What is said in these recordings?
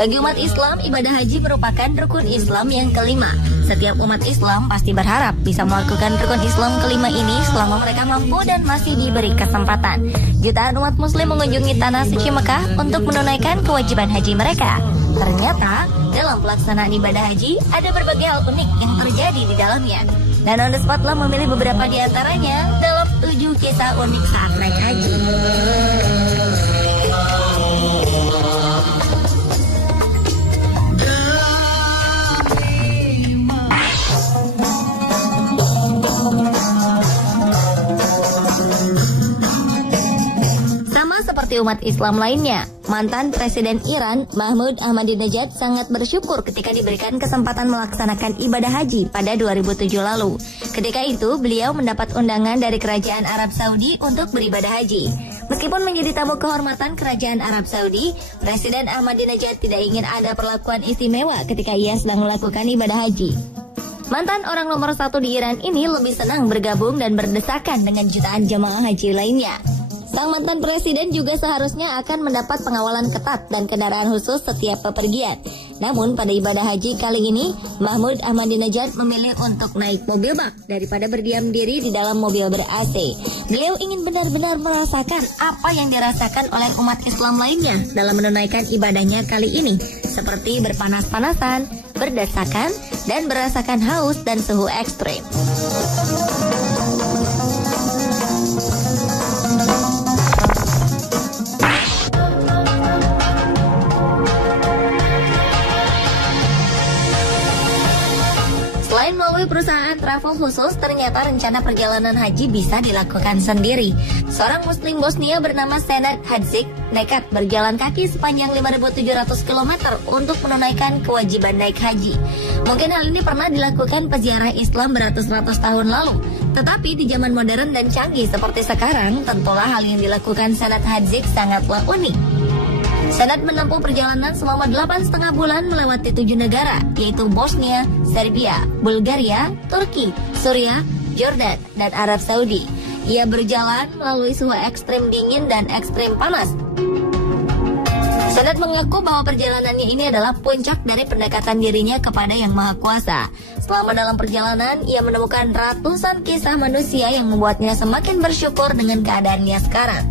Bagi umat Islam, ibadah haji merupakan rukun Islam yang kelima. Setiap umat Islam pasti berharap bisa melakukan rukun Islam kelima ini selama mereka mampu dan masih diberi kesempatan. Jutaan umat Muslim mengunjungi tanah suci Mekah untuk menunaikan kewajiban haji mereka. Ternyata, dalam pelaksanaan ibadah haji, ada berbagai hal unik yang terjadi di dalamnya. Dan On The Spot telah memilih beberapa di antaranya dalam 7 kisah unik saat naik haji. Seperti umat Islam lainnya, mantan Presiden Iran Mahmud Ahmadinejad sangat bersyukur ketika diberikan kesempatan melaksanakan ibadah haji pada 2007 lalu. Ketika itu, beliau mendapat undangan dari Kerajaan Arab Saudi untuk beribadah haji. Meskipun menjadi tamu kehormatan Kerajaan Arab Saudi, Presiden Ahmadinejad tidak ingin ada perlakuan istimewa ketika ia sedang melakukan ibadah haji. Mantan orang nomor 1 di Iran ini lebih senang bergabung dan berdesakan dengan jutaan jemaah haji lainnya. Sang mantan presiden juga seharusnya akan mendapat pengawalan ketat dan kendaraan khusus setiap bepergian. Namun pada ibadah haji kali ini, Mahmud Ahmadinejad memilih untuk naik mobil bak daripada berdiam diri di dalam mobil ber-AC. Beliau ingin benar-benar merasakan apa yang dirasakan oleh umat Islam lainnya dalam menunaikan ibadahnya kali ini, seperti berpanas-panasan, berdesakan, dan merasakan haus dan suhu ekstrim. Selain melalui perusahaan travel khusus, ternyata rencana perjalanan haji bisa dilakukan sendiri. Seorang Muslim Bosnia bernama Senad Hadžić nekat berjalan kaki sepanjang 5.700 km untuk menunaikan kewajiban naik haji. Mungkin hal ini pernah dilakukan peziarah Islam beratus-ratus tahun lalu. Tetapi di zaman modern dan canggih seperti sekarang, tentulah hal yang dilakukan Senad Hadžić sangatlah unik. Senad menempuh perjalanan selama 8,5 bulan melewati 7 negara, yaitu Bosnia, Serbia, Bulgaria, Turki, Suriah, Jordan, dan Arab Saudi. Ia berjalan melalui suhu ekstrim dingin dan ekstrim panas. Senad mengaku bahwa perjalanannya ini adalah puncak dari pendekatan dirinya kepada Yang Maha Kuasa. Selama dalam perjalanan, ia menemukan ratusan kisah manusia yang membuatnya semakin bersyukur dengan keadaannya sekarang.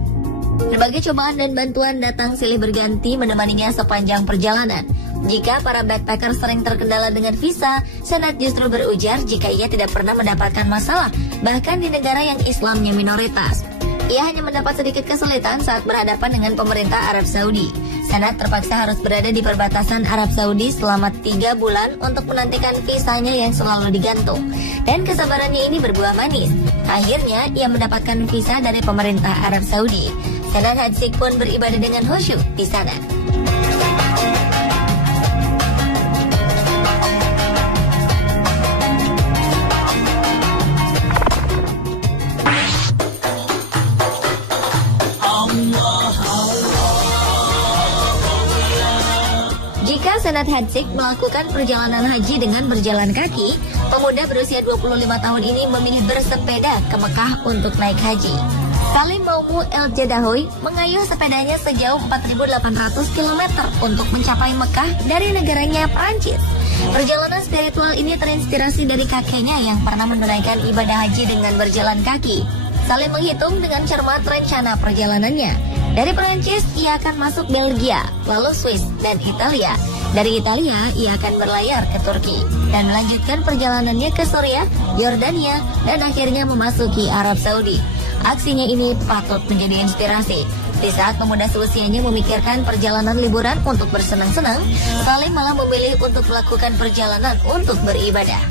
Berbagai cobaan dan bantuan datang silih berganti menemaninya sepanjang perjalanan. Jika para backpacker sering terkendala dengan visa, Senad justru berujar jika ia tidak pernah mendapatkan masalah, bahkan di negara yang Islamnya minoritas. Ia hanya mendapat sedikit kesulitan saat berhadapan dengan pemerintah Arab Saudi. Senad terpaksa harus berada di perbatasan Arab Saudi selama 3 bulan untuk menantikan visanya yang selalu digantung. Dan kesabarannya ini berbuah manis. Akhirnya, ia mendapatkan visa dari pemerintah Arab Saudi. Senad Hadžić pun beribadah dengan khusyuk di sana. Jika Senad Hadžić melakukan perjalanan haji dengan berjalan kaki, pemuda berusia 25 tahun ini memilih bersepeda ke Mekah untuk naik haji. Salim Maumu El Jadahoy mengayuh sepedanya sejauh 4.800 km untuk mencapai Mekah dari negaranya Prancis. Perjalanan spiritual ini terinspirasi dari kakeknya yang pernah menunaikan ibadah haji dengan berjalan kaki. Salim menghitung dengan cermat rencana perjalanannya. Dari Prancis, ia akan masuk Belgia, lalu Swiss, dan Italia. Dari Italia, ia akan berlayar ke Turki dan melanjutkan perjalanannya ke Suriah, Yordania, dan akhirnya memasuki Arab Saudi. Aksinya ini patut menjadi inspirasi. Di saat pemuda seusianya memikirkan perjalanan liburan untuk bersenang-senang, Salim malah memilih untuk melakukan perjalanan untuk beribadah.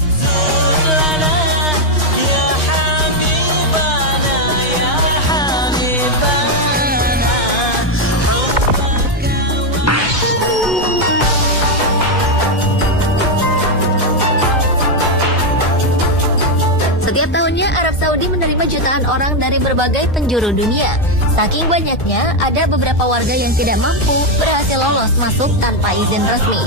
Setiap tahunnya Arab Saudi menerima jutaan orang dari berbagai penjuru dunia. Saking banyaknya, ada beberapa warga yang tidak mampu berhasil lolos masuk tanpa izin resmi.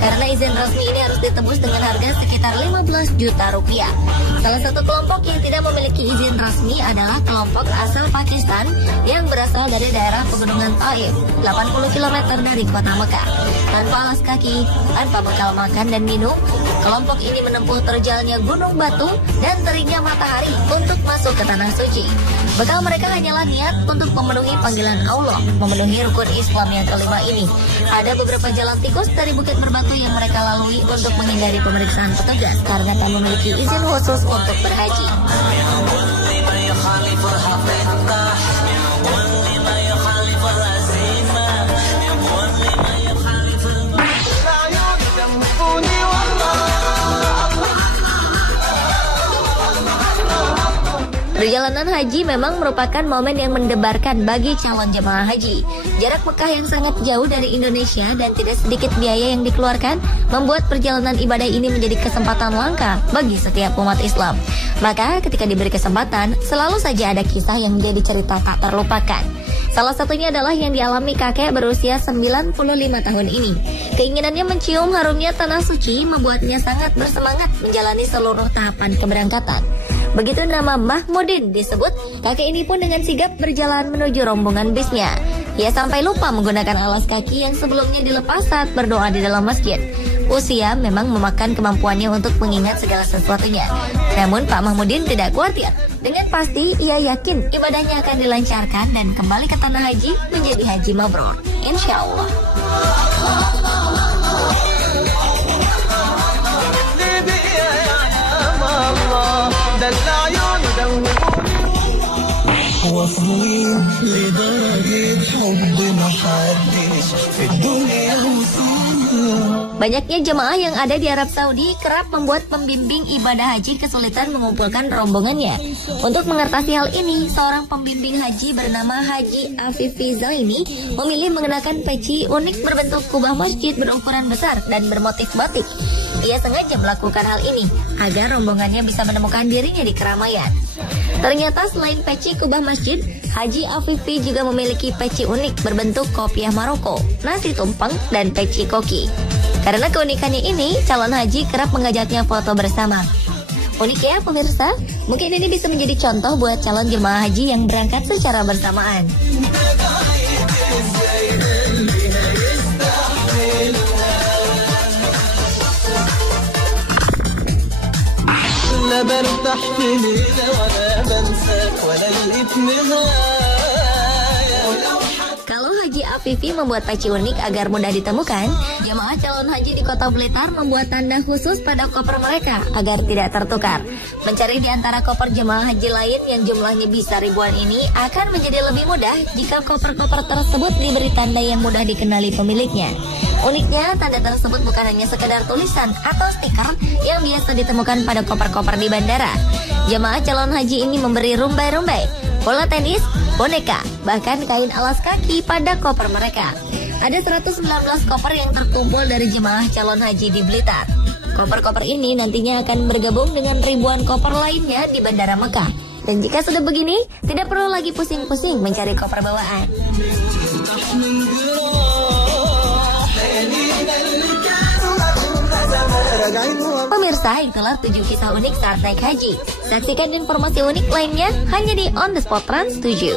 Karena izin resmi ini harus ditebus dengan harga sekitar 15 juta rupiah. Salah satu kelompok yang tidak memiliki izin resmi adalah kelompok asal Pakistan yang berasal dari daerah pegunungan Taif, 80 km dari kota Mekah. Tanpa alas kaki, tanpa bekal makan dan minum, kelompok ini menempuh terjalnya gunung batu dan teriknya matahari untuk masuk ke tanah suci. Bekal mereka hanyalah niat untuk memenuhi panggilan Allah, memenuhi rukun Islam yang kelima ini. Ada beberapa jalan tikus dari Bukit Berbatu yang mereka lalui untuk menghindari pemeriksaan petugas karena tak memiliki izin khusus untuk berhaji. Perjalanan haji memang merupakan momen yang mendebarkan bagi calon jemaah haji. Jarak Mekah yang sangat jauh dari Indonesia dan tidak sedikit biaya yang dikeluarkan membuat perjalanan ibadah ini menjadi kesempatan langka bagi setiap umat Islam. Maka ketika diberi kesempatan, selalu saja ada kisah yang menjadi cerita tak terlupakan. Salah satunya adalah yang dialami kakek berusia 95 tahun ini. Keinginannya mencium harumnya tanah suci membuatnya sangat bersemangat menjalani seluruh tahapan keberangkatan. Begitu nama Mahmudin disebut, kakek ini pun dengan sigap berjalan menuju rombongan bisnya. Ia sampai lupa menggunakan alas kaki yang sebelumnya dilepas saat berdoa di dalam masjid. Usia memang memakan kemampuannya untuk mengingat segala sesuatunya. Namun Pak Mahmudin tidak khawatir. Dengan pasti ia yakin ibadahnya akan dilancarkan dan kembali ke tanah haji menjadi haji mabrur. Insya Allah. Banyaknya jemaah yang ada di Arab Saudi kerap membuat pembimbing ibadah haji kesulitan mengumpulkan rombongannya. Untuk mengatasi hal ini, seorang pembimbing haji bernama Haji Afifi Zaini memilih mengenakan peci unik berbentuk kubah masjid berukuran besar dan bermotif batik. Ia sengaja melakukan hal ini agar rombongannya bisa menemukan dirinya di keramaian. Ternyata selain peci kubah masjid, Haji Afifi juga memiliki peci unik berbentuk kopiah Maroko, nasi tumpeng, dan peci koki. Karena keunikannya ini, calon haji kerap mengajaknya foto bersama. Unik ya pemirsa, mungkin ini bisa menjadi contoh buat calon jemaah haji yang berangkat secara bersamaan. Kalau Haji Afifi membuat peci unik agar mudah ditemukan, jemaah calon haji di Kota Blitar membuat tanda khusus pada koper mereka agar tidak tertukar. Mencari di antara koper jemaah haji lain yang jumlahnya bisa ribuan ini akan menjadi lebih mudah jika koper-koper tersebut diberi tanda yang mudah dikenali pemiliknya. Uniknya, tanda tersebut bukan hanya sekedar tulisan atau stiker yang biasa ditemukan pada koper-koper di bandara. Jemaah calon haji ini memberi rumbai-rumbai, bola tenis, boneka, bahkan kain alas kaki pada koper mereka. Ada 119 koper yang terkumpul dari jemaah calon haji di Blitar. Koper-koper ini nantinya akan bergabung dengan ribuan koper lainnya di Bandara Mekah. Dan jika sudah begini, tidak perlu lagi pusing-pusing mencari koper bawaan. Pemirsa, itulah 7 kisah unik saat naik haji. Saksikan informasi unik lainnya hanya di On The Spot Trans 7.